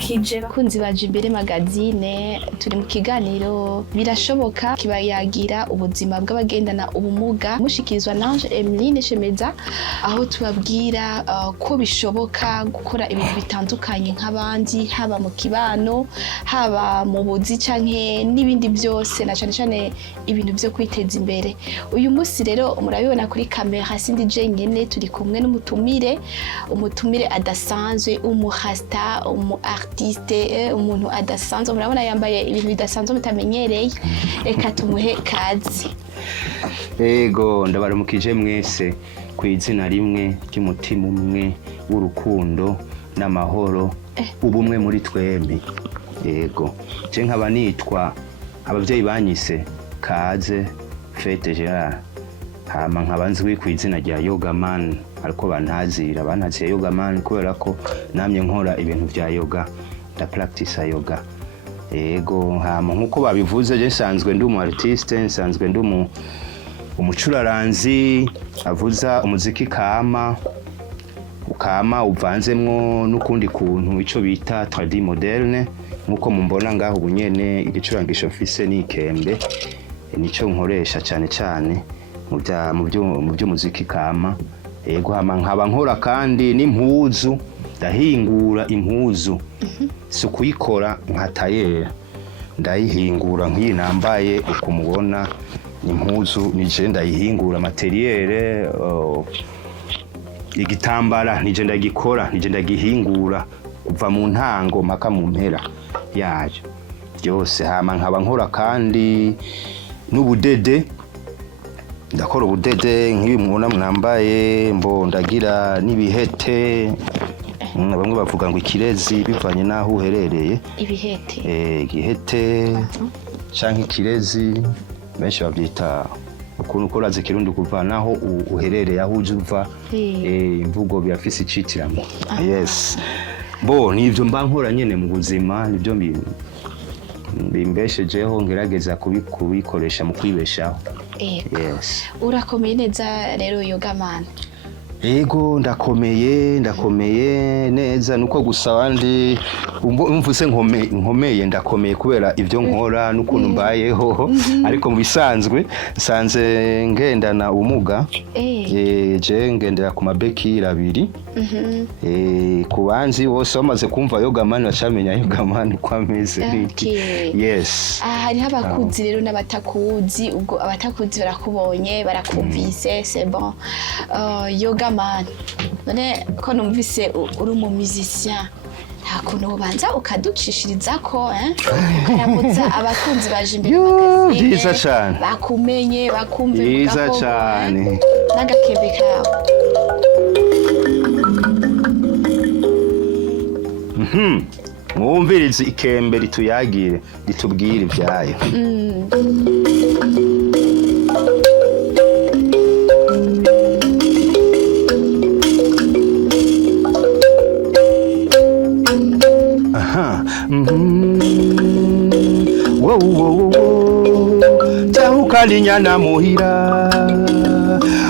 ndabaramukije bakunzi baje imbere magazine. Turi mu kiganiro birashoboka kibayagira ubuzima bw'abagendana ubumuga, mushikirizwa nanje Emeline Shemeza, aho tubabwira ko bishoboka gukora ibintu bitandukanye nk'abandi, haba mu kibano, haba mu buzi canke n'ibindi byose, na cyane cyane ibintu byo kwiteza imbere. Uyu munsi rero murabibona kuri kamera, sindi je nyene, turi kumwe n'umutumire adasanzwe, umuhasta, artiste, umuntu adasanzwe. Murabona yambaye ibintu bidasanzwe mutamenyereye. Reka tumuhe kazi. Ego ndabaramukije mwese ku izina rimwe ry'umutima umwe w'urukundo n'amahoro, ubumwe muri twembi. Ego je nkaba nitwa, abavyeyi banyise Kaze Fete Gerard, hama nkaba nzwi ku izina rya Yogaman, ariko bantaziye Yogaman kubera ko namye nkora ibintu vya yoga, nda practice yoga. Ego hama nkuko babivuze, je nsanzwe ndi umu artiste, nsanzwe ndi umucuraranzi avuza umuziki kama uvanzemwo n'ukundi kuntu ico bita tradi moderne. Nkuko mumbona ngaho ubunyene igicurangisho mfise ni ikembe, nico nkoresha cyane cyane mu byo muziki kama. Ego hama nkaba nkora kandi n'impuzu, ndahingura impuzu, si kuyikora nka tayera, ndayihingura nk'iyi nambaye ukumubona. Impuzu nije ndayihingura materiere, igitambara nije ndagikora, nije ndagihingura kuva mu ntango mpaka mu mpera yaje byose. Hama nkaba nkora kandi n'ubudede, ndakora ubudede nk'ibi mubona mwambaye, mbo ndagira n'ibihete. Bamwe bavuga ngo ikirezi bivanye naho uherereye. Ibihete, igihete canke ikirezi benshi bavyita ukuntu ukoraze Kirundi kuvanaho uherereye aho uje uva. Imvugo birafise icitiramo. Yes, bo nivyo mba nkora nyene mu buzima, nivyo bimbeshejeho, ngerageza kubikoresha mu kwibeshaho. Yes. Urakomeye neza rero Yogaman? Ego ndakomeye neza, nuko gusa abandi umvuse nkomeye, ndakomeye kubera ivyo nkora n'ukuntu mbayeho. Ariko mu bisanzwe nsanze ngendana ubumuga. Je ngendera ku mabeki 2. Ku banzi bose bamaze kumva Yogaman bacamenya Yogaman uko ameze niki. Yes. Hariho abakuzi rero n'abatakuzi. Ubwo abatakuzi barakubonye, barakumvise, c'est bon. Yogaman, none ko numvise uri mu musicien, nta kuntu ubanza ukaducishirizako ukaramutsa abakunzi baje imbere magazine. Byiza cyane, bakumenye bakumve byiza cyane n'agakembe kawe. Mwumvirize ikembe rituyagire, ritubwire ibyayo. Tahukalinyana muhira,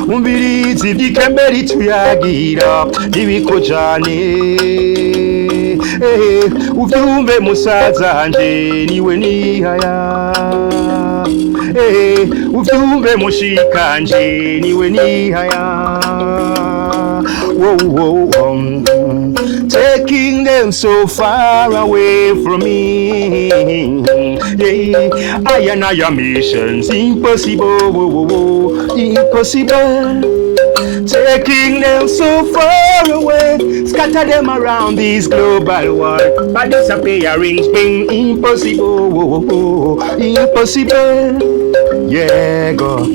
umvirizi by'ikembe rituyagira nibiko cyane. Uvyumve musaza hanje niwe nihaya, uvyumve mushikanje niwe nihaya. Taking them so far away from me. I and I missions impossible, impossible. Taking them so far away, scatter them around this global world, but disappearing being impossible, impossible. Yeah, go.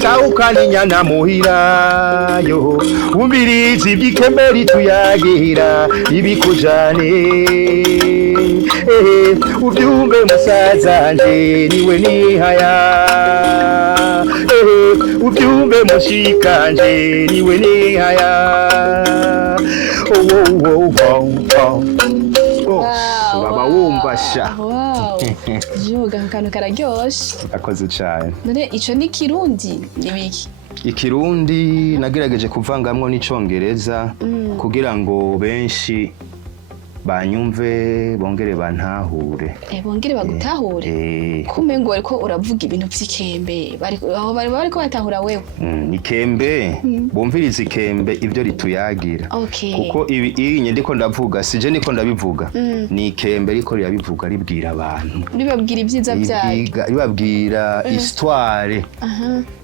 Tahukalinyana muhira yo, umvirizi by'ikembe rituyagira ibikujane. Uvyumve musaza nje niwe nihaya, uvyumve mushikanje niwe nihaya. Baba wumva sha. Yoga akantu kararyoshe. Akoze cyane. None ico ni Kirundi nibiki? Ikirundi nagerageje kuvangamwo n'icongereza kugira ngo benshi banyumve bongere bantahure. Bongere bagutahure. Kumengo ariko uravuga ibintu vy'ikembe aho bariko batahura wewe. Ikembe bumviriza ikembe ivyo rituyagira. Kuko ibi ndiko ndavuga sije niko ndabivuga. Ni ikembe riko rirabivuga ribwira abantu. Ribabwira ivyiza vyayo. Ribabwira histoire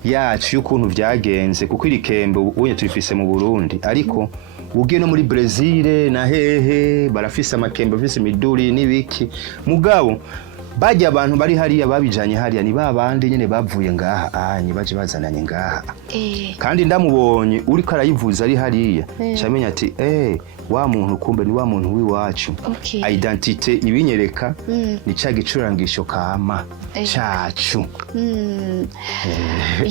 yacu y'ukuntu vyagenze kuko iri kembe ubunye turifise mu Burundi ariko ugiye no muri Brazil na hehe barafise amakembe bafise imiduri n'ibiki mugabo bajya abantu bari hariya babijanye hariya ni babandi nyene bavuye ngaha baje bazananye ngaha kandi ndamubonye uriko arayivuza ari hariya camenya ati wa muntu kumbe ni wa muntu w'iwacu identité ibinyereka ni ca gicurangisho kama cacu.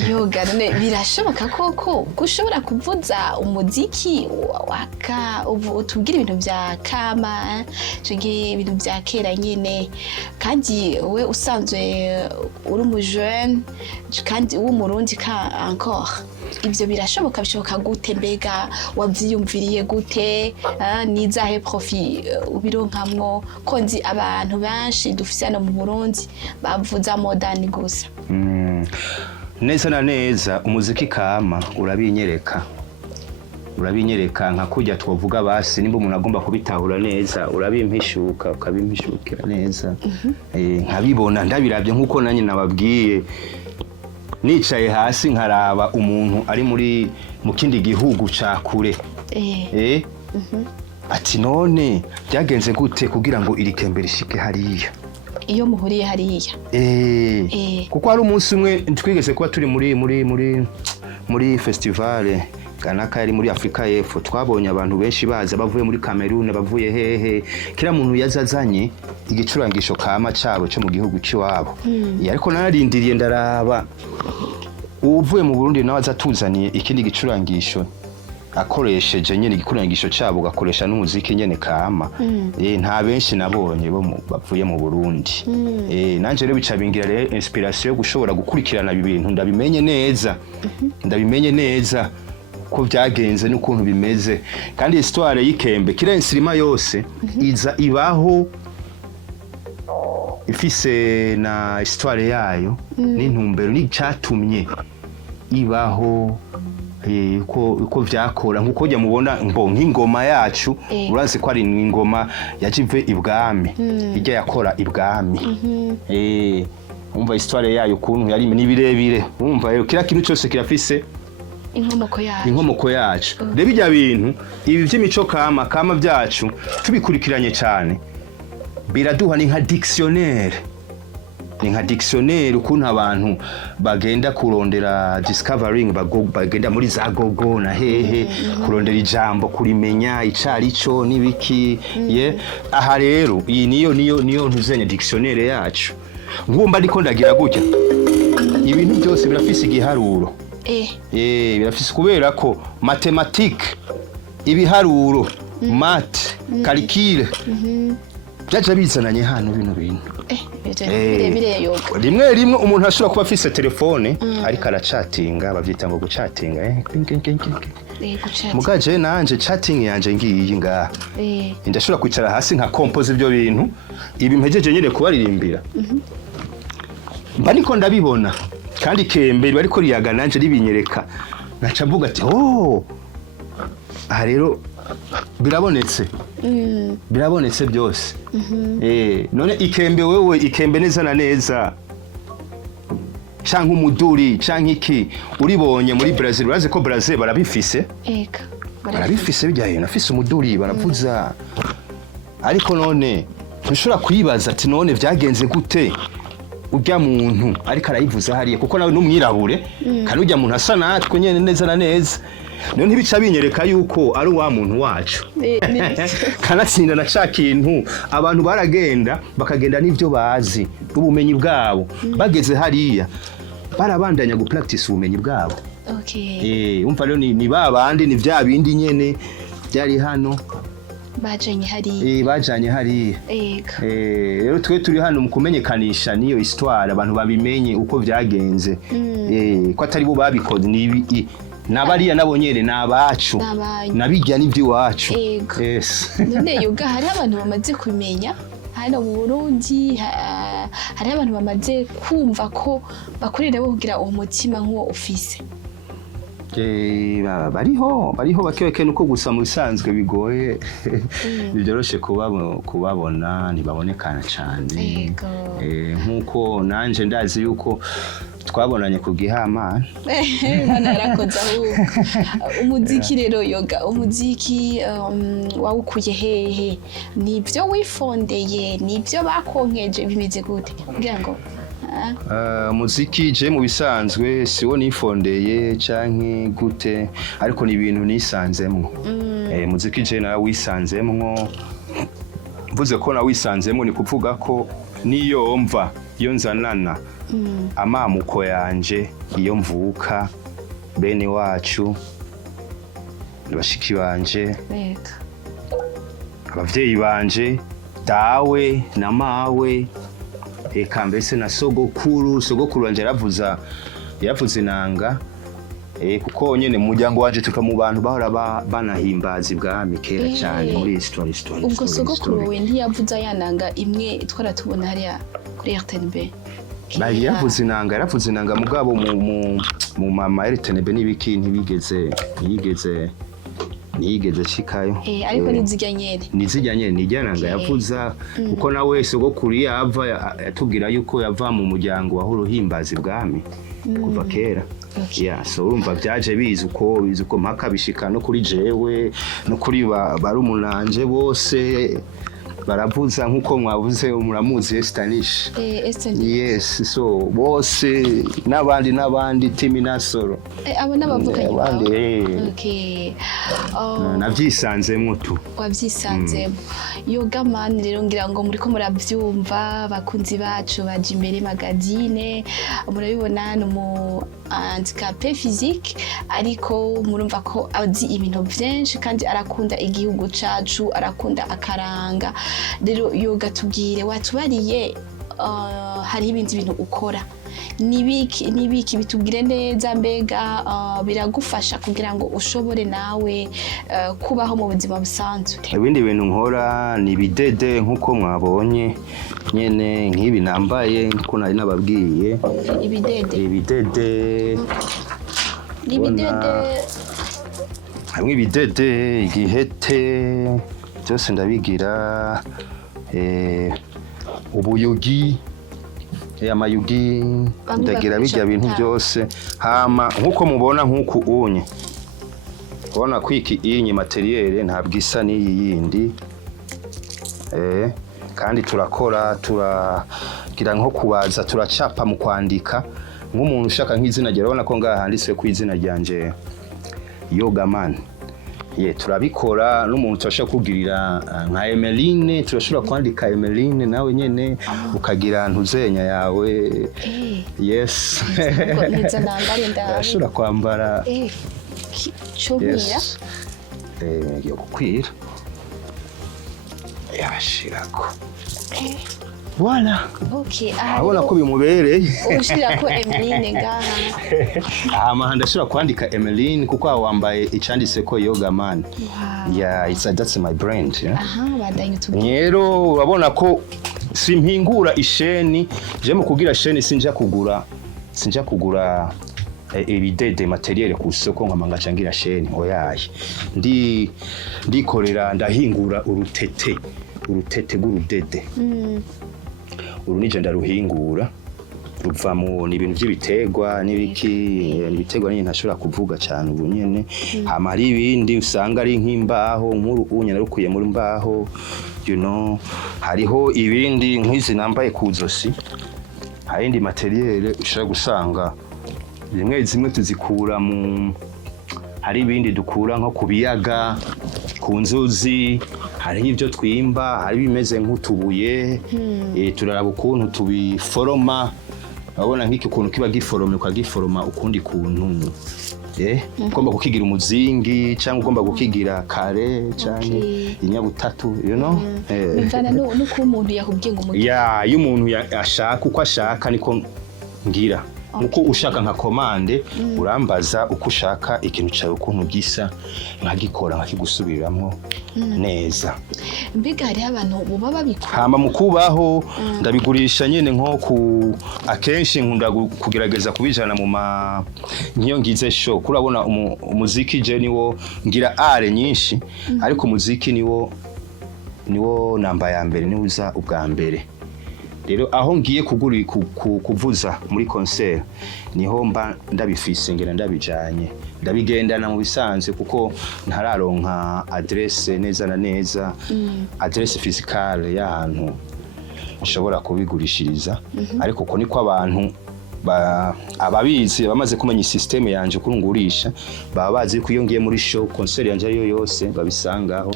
Yoga none birashoboka koko gushobora kuvuza umuziki waka utubwira ibintu vya kama tugiye ibintu vya kera nyene kandi we usanzwe uri mu jeune kandi w'umurundi encore ivyo birashoboka bishoboka gute mbega wavyiyumviriye gute nizahe profit ubironkamwo ko nzi abantu benshi dufise no mu Burundi bavuza modern gusa. Neza na neza umuziki kama urabinyereka nka kujya twovuga basi nimba umuntu agomba kubitahura neza urabimpishuka ukabimpishukira neza nkabibona ndabiravye nkuko nanye nababwiye nicaye hasi nkaraba umuntu ari mu kindi gihugu ca kure ati none byagenze gute kugira ngo iri kembe rishike hariya iyo muhuriye hariya kuko hari umunsi umwe twigeze kuba turi muri festival kanaka yari muri Afrika y'Epfo twabonye abantu benshi baza bavuye muri Cameroon bavuye hehe kira muntu yazazanye igicurangisho kama cabo cyo mu gihugu ciwabo ariko nararindiriye ndaraba uvuye mu Burundi nawe azatuzaniye ikindi gicurangisho akoresheje nyene igikurangisho cabo gakoresha n'umuziki nyene kama nta benshi nabonye bo bavuye mu Burundi nanje rero bicabingira rero inspiration yo gushobora gukurikirana ibintu ndabimenye neza ko vyagenze n'ukuntu bimeze kandi histoire y'ikembe kira insirima yose iza ibaho ifise na histoire yayo n'intumbero n'icatumye ibaho uko vyakora nkuko jya mubona nk'ingoma yacu urazi ko ari ingoma yajive ibwami ijya yakora ibwami umva histoire yayo ukuntu yari nibirebire umva rero kira kintu cyose kirafise inkomoko yacu reba ijya bintu ibi vy'imico kama byacu tubikurikiranye cyane biraduha ni nka dictionnaire ukuntu abantu bagenda kurondera discovering bagenda muri za gogo na hehe kurondera ijambo kurimenya icarico nibiki aha rero iyi niyo ntuzenye dictionnaire yacu ngumba ndiko ndagira gutya ibintu byose birafise igiharuro birafise kubera ko mathématique ibiharuro math calcul byaje bizananye hano bintu rimwe umuntu ashobora kuba afise telefone ariko arachatinga bavyita ngo guchatinga mugaje nanje chatting yanje ngiyi ngaha ndashobora kwicara hasi nka compose ibyo bintu ibi mpejeje nyene kubaririmbira mba niko ndabibona kandi kembe bariko riyaga nanje ribinyereka naca mvuga ati aha rero birabonetse byose none ikembe neza na neza canke umuduri canke iki uribonye muri Brazil urazi ko Brazil barabifise bijyaye nafise umuduri baravuza ariko none ntushobora kwibaza ati none vyagenze gute urya muntu ariko arayivuza hariya kuko nawe n'umwirabure kandi urya muntu asa natwe nyene neza na neza none ntibica binyereka yuko ari wa muntu wacu kanatsinda na ca kintu abantu baragenda bakagenda n'ivyo bazi ubumenyi bwabo bageze hariya barabandanya gupractice ubumenyi bwabo umva rero ni babandi ni vya bindi nyene byari hano bajanye hariya bajanye hariya ego rero twe turi hano mu kumenyekanisha niyo histoire abantu babimenye uko byagenze ko atari bo babikoze nabariya nabo nyene nabacu nabijya n'iby'iwacu yes none yoga hari abantu bamaze kumenya hano mu Burundi hari abantu bamaze kumva ko bakorera bo kugira uwo mutima nk'uwo ufise bariho bakeke nuko gusa mu bisanzwe bigoye byoroshe kubabona ntibabonekana cyane nk'uko nanje ndazi yuko twabonanye ku Gihamana bana yarakoze ahubwo umuziki rero yoga umuziki wawukuye hehe nibyo wifondeye nibyo bakonkeje bimeze gute kugira ngo muziki je mu bisanzwe siwo nifondeye canke gute ariko ni ibintu nisanzemwo muziki je na wisanzemwo mvuze ko na wisanzemwo ni kuvuga ko niyo mva iyo nzanana amamuko yanje iyo mvuka bene wacu bashiki banje abavyeyi banje dawe na mawe eka mbese na sogokuru wanje yaravuza inanga kuko nyene mu muryango wanje tuka mu bantu bahora banahimbaza ibwami kera cyane muri history ubwo sogokuru we ntiyavuza yananga imwe twaratubona hariya kuri RTNB yaravuza inanga mugabo mu mama RTNB n'ibiki ntiyigeze cikayo ariko nizijya nyene nijyananga yavuza kuko nawe sogokuru yava yatubwira yuko yava mu muryango wahora uhimbaza ibwami kuva kera so urumva byaje bizi uko mpaka bishika no kuri jewe no kuri barumunanje bose baravuza nkuko mwavuze muramuzi Estanish yes so bose n'abandi Timi Nasoro abo n'abavukanye abandi navyisanzemwo tu wavyisanzemo yoga man rero ngira ngo muriko muravyumva bakunzi bacu baje imbere magazine murabibona no mu handicapé physique ariko murumva ko azi ibintu byinshi kandi arakunda igihugu cacu arakunda akaranga rero yoga tubwire watubariye hari ibindi bintu ukora nibiki bitubwire neza mbega biragufasha kugira ngo ushobore nawe kubaho mu buzima busanzwe ibindi bintu nkora ni bidede nkuko mwabonye nyene nk'ibi nambaye nkuko nari nababwiye ibidede hamwe ibidede igihete byose ndabigira ubuyugi amayugi ndagira bijya bintu byose hama nkuko mubona nkuko unye ubona kwiki iyi materiel ntabwo isa n'iyi yindi kandi turagira nko kubaza turacapa mu kwandika nk'umuntu ushaka nk'izina rye urabona ko ngaha handitse ku izina ryanje Yoga Man turabikora n'umuntu turashaka kugirira nka Emeline turashobora kwandika Emeline nawe nyene ukagira ntuzenya yawe yes urashobora kwambara yes yo kukwira yashirako voilà abona ko bimubereye ushirako Emeline ngaha amahanda ashobora kwandika Emeline kuko wambaye icanditse ko Yoga Man that's my brand rero urabona ko simpingura isheni je mu kugira isheni sinja kugura ibidede materiel ku soko nkamanga cangira sheni oyaye ndikorera ndahingura urutete rw'urudede uru nije ndaruhingura ruvamo ni ibintu by'ibiterwa n'ibiterwa nyine ntashobora kuvuga cyane ubu nyene hama hari ibindi usanga ari nk'imbaho nk'uru unye narukuye muri mbaho hariho ibindi nk'izi nambaye ku zosi hari indi materiel ushobora gusanga zimwe tuzikura hari ibindi dukura nko ku biyaga ku nzuzi hari ibyo twimba hari bimeze nk'utubuye turaraba ukuntu tubiforoma urabona nk'iki ukuntu kiba giforoma ukagiforoma ukundi kuntu ugomba kukigira umuzingi cyangwa ugomba kukigira kare cyangwa inyabutatu you know bivana nuko umuntu yakubwiye ngo umugira iyo umuntu ashaka uko ashaka niko ngira uko ushaka nka komande urambaza uko ushaka ikintu cyawe ukuntu gisa nkagikora nkakigusubiriramo neza. Mbega hari abantu baba babikora hama mukubaho ndabigurisha nyene nko akenshi nkunda kugerageza kubijana mu nkiyo ngize show kurabona umuziki je niwo ngira are nyinshi ariko umuziki niwo namba ya mbere niwo uza ubwa mbere. Rero aho ngiye kuvuza muri concert niho mba ndabifise ngena ndabijanye ndabigendana mu bisanzwe kuko ntararonka adresse neza na neza adresse physique y'ahantu ushobora kubigurishiriza ariko uko niko abantu ababizi bamaze kumenya system yanje kurungurisha baba bazi ko iyo ngiye muri show concert yanje ariyo yose babisangaho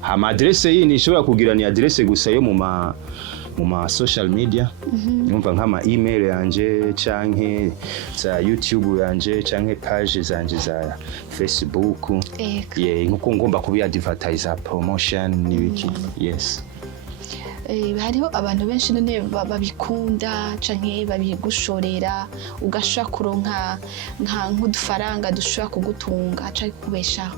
hama adresse yini ishobora kugira ni adresse gusa yo mu ma social media numva nk'ama email yanje canke za YouTube yanje canke page zanje za Facebook nkuko ngomba kubi advertise promotion nibiki yes. Hariho abantu benshi none babikunda canke babigushorera ugashaka kuronka nk'udufaranga dushobora kugutunga canke kubeshaho.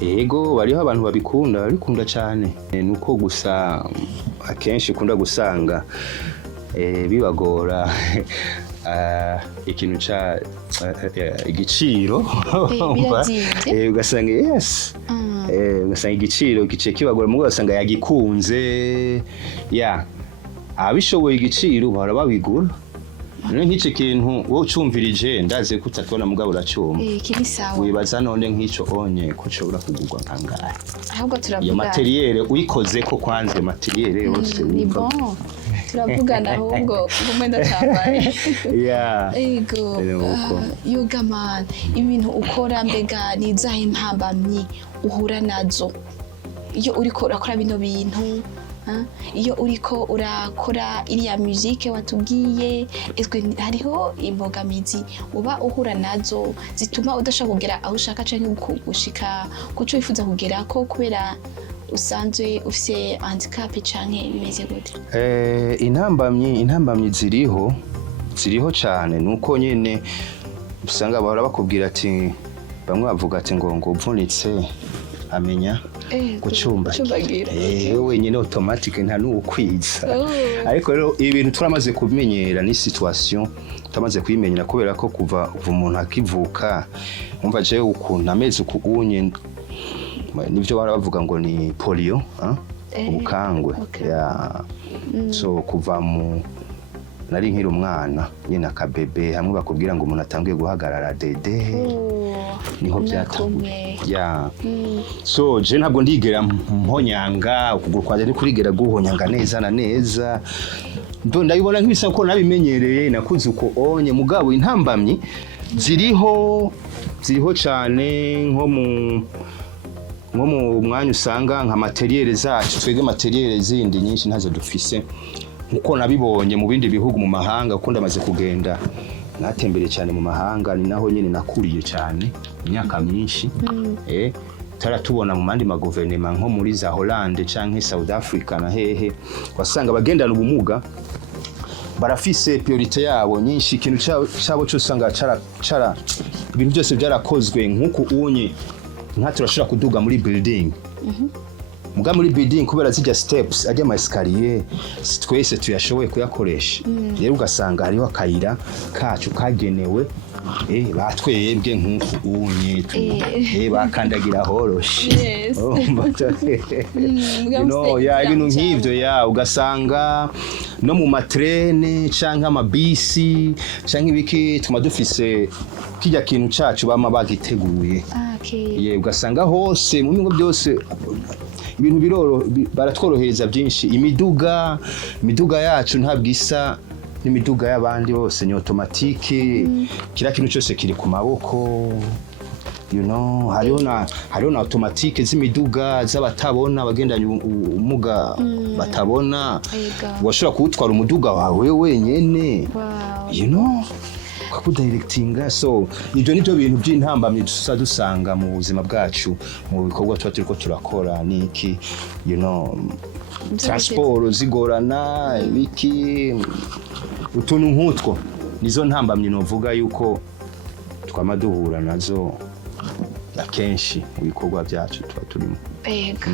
Yego bariho abantu babikunda cyane nuko gusa akenshi kunda gusanga bibagora ikintu ca igiciro ugasanga yes ugasanga igiciro gice kibagora mu ugasanga yagikunze abishoboye igiciro bahora babigura nk'icyo kintu wowe ucumvirije ndaze ko utatubona mugabo uracumva wibaza none nk'icyo onye ko ushobora kugurwa kangahe ahubwo turavuga iyo materiyere uyikoze ko kwanze materiyere yose ni bon turavugana ahubwo ngumenda cyambaye ego yoga man ibintu ukora mbega ni zahe mpambamyi uhura nazo iyo uriko urakora bino bintu iyo uriko urakora iriya musique watubwiye ezwe hariho imbogamizi uba uhura nazo zituma udashaka kugera aho ushaka canke gushika kuco wifuza kugera ko kubera usanzwe ufise handicap canke bimeze gute? Intambamyi ziriho cyane nuko nyene usanga bahora bakubwira ati bamwe bavuga ati ngo upfunitse amenya gucumba wenyine automatique nta n'ukwiza ariko rero ibintu turamaze kubimenyera ni situation tutamaze kuyimenyera kubera ko kuva umuntu akivuka umva je ukuntu ameze ukunye nivyo baravuga ngo ni polio ubukangwe so kuva mu nari nkiri umwana nyine akabebe hamwe bakubwira ngo umuntu atangiye guhagarara dede niho byatanguye so je ntabwo ndigera mponyanga ukuguru kwanje ari kurigera guhonyanga neza na neza ndabibona nk'ibisa ko nabimenyereye nakuze uko onye mugabo intambamyi ziriho cyane nko mu mwanya usanga nka materiyere zacu twege materiyere zindi nyinshi ntazo dufise nkuko nabibonye mu bindi bihugu mu mahanga kuko ndamaze kugenda natembere cyane mu mahanga ni naho nyine nakuriye cyane imyaka myinshi taratubona mu mandi maguverinema nko muri za Hollande canke South Africa na hehe wasanga bagendana ubumuga barafise priorite yabo nyinshi ikintu cyabo cyo usanga cara ibintu byose byarakozwe nkuko unye nka turashobora kuduga muri building muga muri building kubera zijya steps ajya ama escalier twese tuyashoboye kuyakoresha rero ugasanga hariho akayira kacu kagenewe batwebwe nk'uko unye bakandagira horoshe ibintu nk'ibyo ugasanga no mu matrene canke amabisi canke ibiki tuma dufise kijya kintu cacu bama bagiteguye ugasanga hose mu bigo byose ibintu baratworohereza byinshi imiduga yacu ntabwo isa n'imiduga y'abandi bose ni automatique kira kintu cyose kiri ku maboko hariho na automatique z'imiduga z'abatabona bagendanye umuga batabona washobora kuwutwara umuduga wawe wenyene ukakudirectinga. So ibyo nibyo bintu by'intambamye dusa dusanga mu buzima bwacu mu bikorwa tuba turiko turakora niki transport zigorana ibiki utuntu nk'utwo nizo ntambamye novuga yuko twama duhura nazo akenshi mu bikorwa byacu tuba turimo. Ega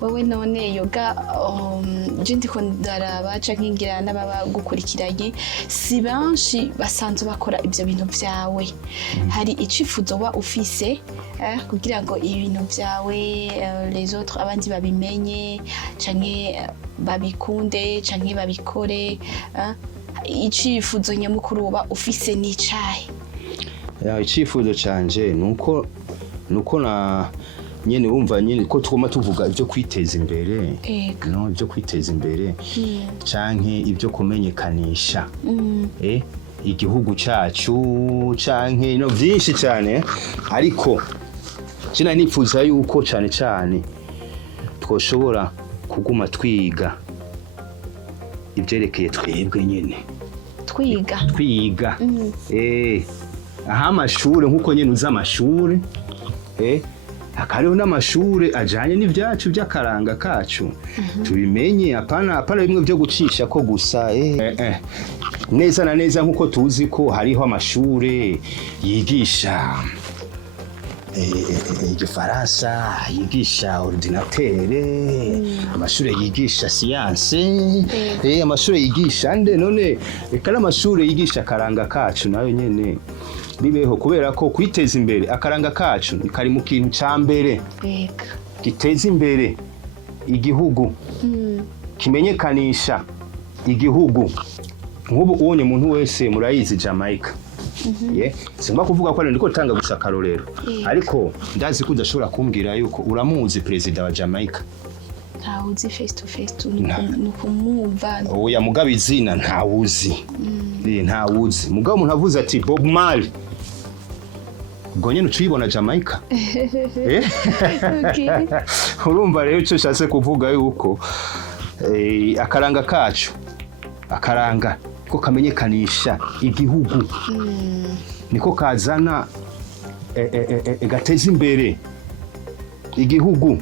wowe none yoga je ndiko ndaraba canke ngira n'ababa gukurikiranye si benshi basanzwe bakora ibyo bintu byawe. Hari icifuzo wa ufise kugira ngo ibintu byawe les autres abandi babimenye canke babikunde canke babikore, icifuzo nyamukuru uba ufise n'icahe? Icifuzo canje nuko na nyene wumva nyene ko twoma tuvuga ibyo kwiteza imbere, ibyo kwiteza imbere canke ibyo kumenyekanisha igihugu cyacu canke byinshi cyane, ariko kina nifuza yuko cyane twoshobora kuguma twiga ibyerekeye twebwe nyene twiga aha amashure nkuko nyene uza amashure hakariho n'amashure ajanye n'ivyacu by'akaranga kacu tubimenye, apana bimwe byo gucisha ko gusa neza na neza nkuko tuzi ko hariho amashure yigisha igifaransa, yigisha ordinatere, amashure yigisha siyanse, amashure yigisha none reka n'amashure yigisha akaranga kacu nayo nyene bibeho, kubera ko kwiteza imbere akaranga kacu kari mu kintu ca mbere giteza imbere igihugu, kimenyekanisha igihugu. Nk'ubu ubonye umuntu wese murayizi Jamaica, simba kuvuga ko ndiko tanga gusa karorero, ariko ndazi ko udashobora kumbwira yuko uramuzi president wa Jamaica. Ntawuzi face to face nukumwumva. Oya mugabo izina ntawuzi. Ntawuzi mugabo umuntu avuze ati Bob Marley, ubwo nyene ucibona Jamaica. Urumva rero icyo nshatse kuvuga yuko akaranga kacu, akaranga ko kamenyekanisha igihugu, niko kazana gateza imbere igihugu.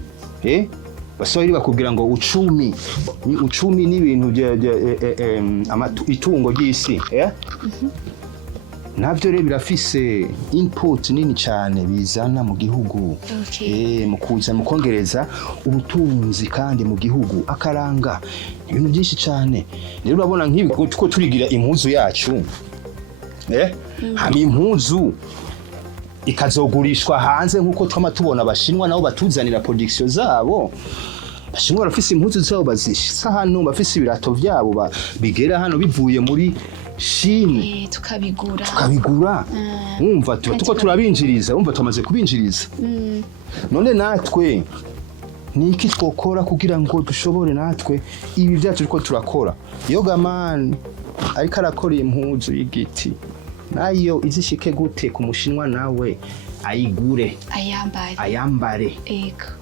Baswahili bakubwira ngo ucumi n'ibintu itungo ry'isi, navyo rero birafise input nini cyane bizana mu gihugu, mu kongereza ubutunzi kandi mu gihugu. Akaranga ibintu byinshi cyane. Rero urabona nk'ibi ko turigira impuzu yacu, hama impuzu ikazogurishwa hanze nkuko twama tubona abashinwa nabo batuzanira production zabo. Abashinwa barafise impuzu zabo bazishisa hano, bafise ibirato vyabo bigera hano bivuye muri Chine, tukabigura. Umva tuko turabinjiriza, umva tumaze kubinjiriza. None natwe niki twokora kugira ngo dushobore natwe ibi byacu uko turakora? Yoga man ariko arakora impuzu y'igiti, nayo izishike gute ku mushinwa nawe ayigure, ayambare,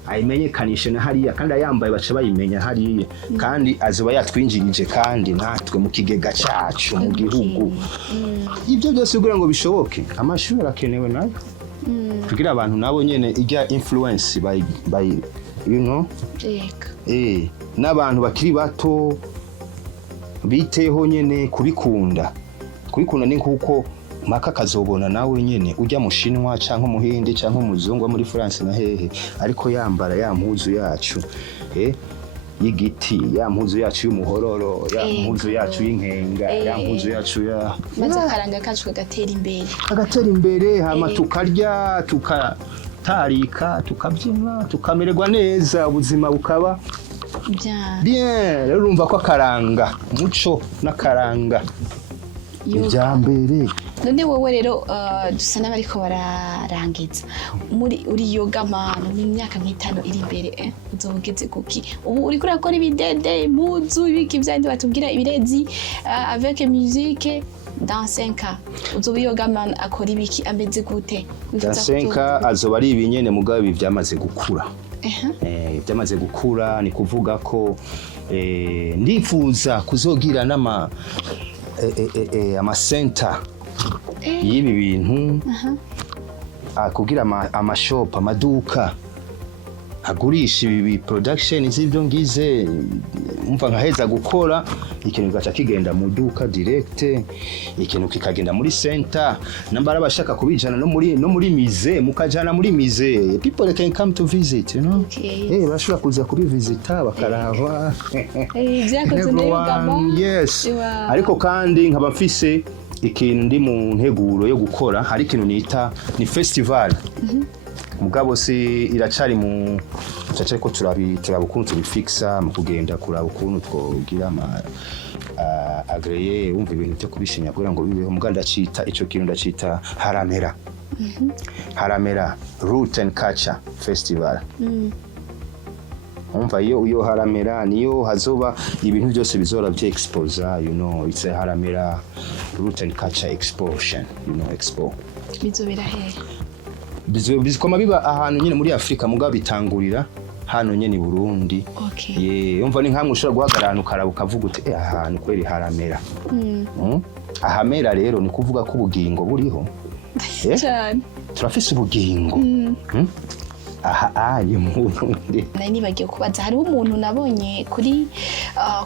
ayimenyekanishe na hariya, kandi ayambaye baca bayimenya hariya, kandi azoba yatwinjirije kandi natwe mu kigega cyacu mu gihugu. Ibyo byose kugira ngo bishoboke amashuri arakenewe nayo, kugira abantu nabo nyene ijya influence by n'abantu bakiri bato biteho nyene kubikunda ni kuko maka kazobona nawe nyene ujya mushinwa canke umuhindi canke umuzungu wa muri France na hehe, ariko yambara ya mpuzu yacu y'igiti, ya mpuzu yacu y'umuhororo, ya mpuzu yacu y'inkenga, ya mpuzu yacu maze akaranga kacu kagatera imbere, hama tukarya, tukatarika, tukabyina, tukamererwa neza, ubuzima bukaba bien. Rero urumva ko akaranga muco n'akaranga ibyambere. None wowe rero dusa n'abariko bararangiza uri yoga man mu myaka nk'itanu iri imbere, uzogeze kuki? Ubu uri kurakora ibidede, impuzu, ibiki byandi batubwira ibirezi avec musique. Dans 5 ans uzoba yoga man akora ibiki, ameze gute? Dans 5 ans azoba ari ibinyene mugabo byamaze gukura. Byamaze gukura ni kuvuga ko ndifuza kuzogira ama center y'ibi bintu kugira amashop amaduka agurisha ibi production z'ibyo ngize umva nkaheza gukora ikintu gacha kigenda mu duka direct ikintu kikagenda muri center nambara bashaka kubijana no muri mize mukajana muri mize people can come to visit you know bashobora kuza kubivisita bakarava byakoze neza yes ariko kandi nkaba mfise ikintu ndi mu nteguro yo gukora hari ikintu nita ni festival mugabo si iracari mu cyace ko turabukuntu tubifixa mu kugenda kuraba ukuntu twogira agreye umva ibintu byo kubishinya kugira ngo bibeho muganda cita ico kintu ndacita haramera haramera root and culture festival umva iyo haramera niyo hazoba ibintu byose bizora bye expose you know it's a haramera root and culture exposition you know expo bizobera he bizikoma biba ahantu nyine muri Afrika mugabo bitangurira hano nyene Burundi umva ni nkamwe ushobora guhagarara ahantu karaba ukavuga uti ahantu kweri haramera ahamera rero ni kuvuga ko ubugingo buriho cyane turafise ubugingo ari murundi nani bagiye kubaza hari umuntu nabonye kuri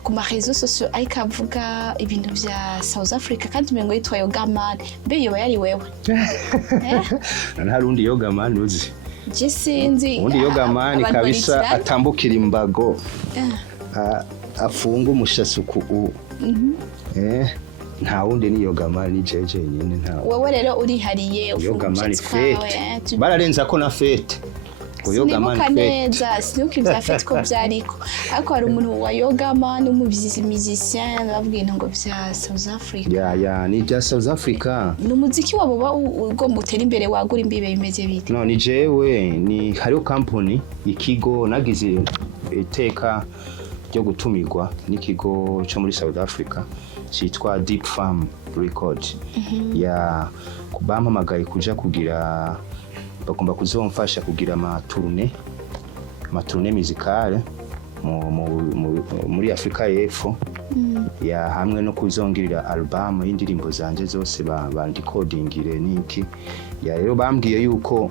ku ma réseaux sociaux ariko avuga ibintu bya South Africa kandi umengo yitwa Yogaman mbe yoba yari wewe nta rundi Yogaman uzi je sinzi undi Yogaman kabisa atambukira imbago afunga umushasuku nta wundi ni Yogaman ni jeje nyine nta wewe rero urihariye Yogaman fete bararenza ko na fete Yogaman neza sinuko ibya fete ko byariko ariko hari umuntu wa Yogaman musicien babwiye ngo bya South Africa ya ni bya South Africa ni umuziki wabo ugomba utera imbere wagura imbibe bimeze bite no ni jewe ni hariyo company ikigo nagize iteka ryo gutumirwa n'ikigo cyo muri South Africa cyitwa Deep Farm Record ya kubampamagaye kuja kugira bagomba kuzomfasha kugira amatourne musicale muri Afrika y'Epfo ya hamwe no kuzongirira album y'indirimbo zanje zose bandicodingire niki ya rero bambwiye yuko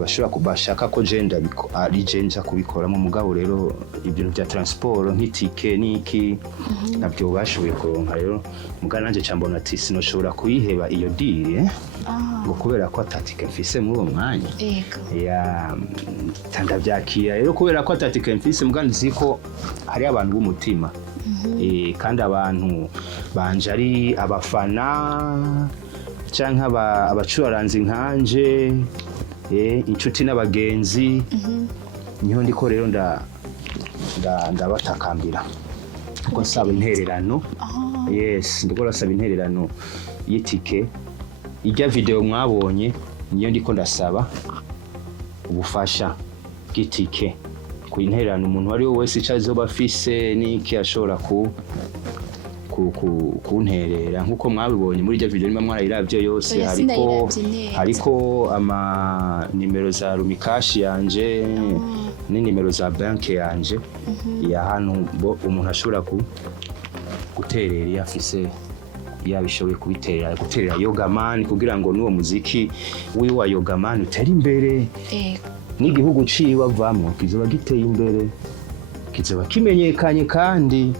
bashobora kubashaka ko gender ari gender kubikora mu mugabo rero ibintu bya transport nk'itike niki nabyo bashoboye kuronka rero mugananje cyambona ati sinoshobora kuyiheba iyo deal ngo kubera ko atatike mfise muri uwo mwanya ya tandavyakiya rero kubera ko atatike mfise muganzi ko hari abantu b'umutima kandi abantu banje ari abafana canke abacuraranzi nkanje inshuti n'abagenzi niho ndiko rero ndabatakambira ko nsaba intererano yes ndiko rasaba intererano y'itike ijya video mwabonye niyo ndiko ndasaba ubufasha bw'itike ku intererano umuntu wari wese icazoba afise niki ashobora kunterera nkuko mwabibonye muri ijya video nimba mwarayiravye yose hariko ama nimero za Rumikashi yanje ni nimero za banki yanje ya hano umuntu ashobora guterera yafise yabishoboye guterera Yogaman kugira ngo nuwo muziki wiwa Yogaman utera imbere n'igihugu ciwe avamo kizoba giteye imbere kizoba kimenyekanye kandi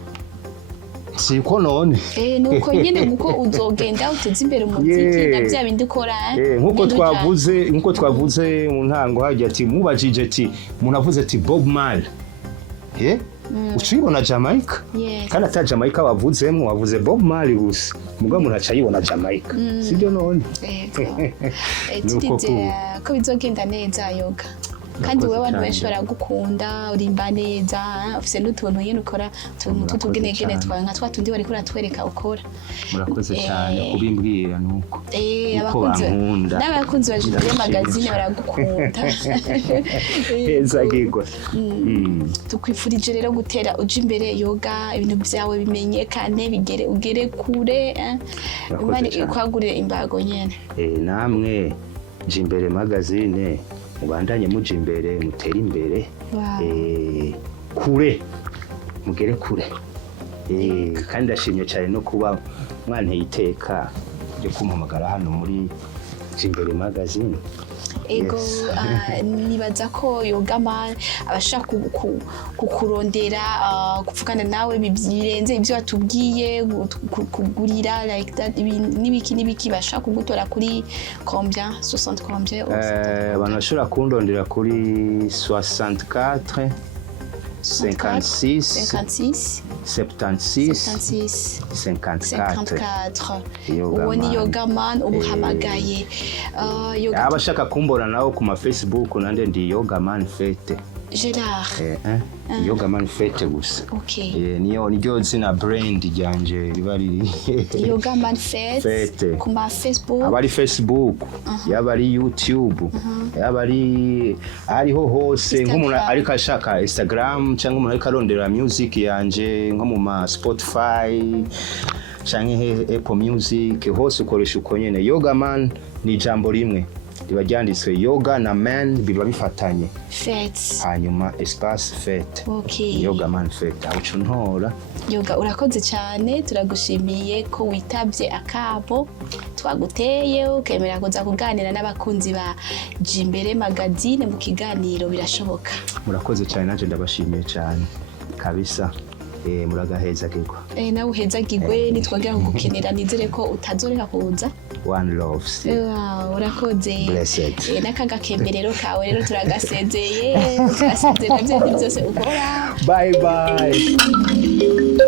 siko none nuko nyine muko uzogenda uteze imbere umuziki nabya bindi ukora nkuko twavuze mu ntango hajya ati mubajije ati umuntu avuze ati Bob Marley ucibona Jamaica kandi ata Jamaica wavuze Bob Marley gusa mugabo umuntu acayibona Jamaica sibyo none nuko ko bizogenda neza Yoga kandi wewe abantu benshi baragukunda urimba neza ufise n'utuntu nyene ukora tutugenegene twanka twatundi bari kuri atwereka ukora murakoze cyane kubimbwira nuko n'abakunzi baje muri magazine baragukunda heza gigwa tukwifurije rero gutera uje imbere Yoga ibintu byawe bimenyekane ugere kure imana ikwagurire imbago nyene namwe je imbere magazine mubandanye muje imbere mutere imbere kure mugere kure kandi ndashimye cyane no kuba mwanteye iteka ryo kumpamagara hano muri Jimbere magazine. Ego nibaza ko Yogaman abashaka kukurondera kuvugana nawe birenze ibyo watubwiye kugurira like that nibiki bashaka kugutora kuri combien 60 combien banashobora kundondera kuri 64 56 76 54 uwo ni Yogaman umuhamagaye abashaka kumbona nawo ku ma Facebook nande ndi Yogaman Fete Gerard Yogaman Fete gusa okay niyo zina brand ryanje ribari Yogaman Fete ku ma Facebook abari Facebook yabari YouTube yabari ariho hose nk'umuntu ariko ashaka Instagram cyangwa umuntu ariko arondera music yanje nko mu ma Spotify cyangwa Apple Music hose ukoresha uko nyene Yogaman ni jambo rimwe riba ryanditswe yoga na man biba bifatanye Fete hanyuma espace fete okay Yogaman Fete aho cuntora Yoga urakoze cyane turagushimiye ko witabye akabo twaguteye ukemera kuza kuganira n'abakunzi ba Jimbere magazine mu kiganiro birashoboka murakoze cyane naje ndabashimiye cyane kabisa muragahezagirwa nawe uhezagirwe nitwongera kugukenera nizere ko utazoreka kuza one love urakoze blessed n'akagakemberero kawe rero turagasezeye turasezera byose ukora bye bye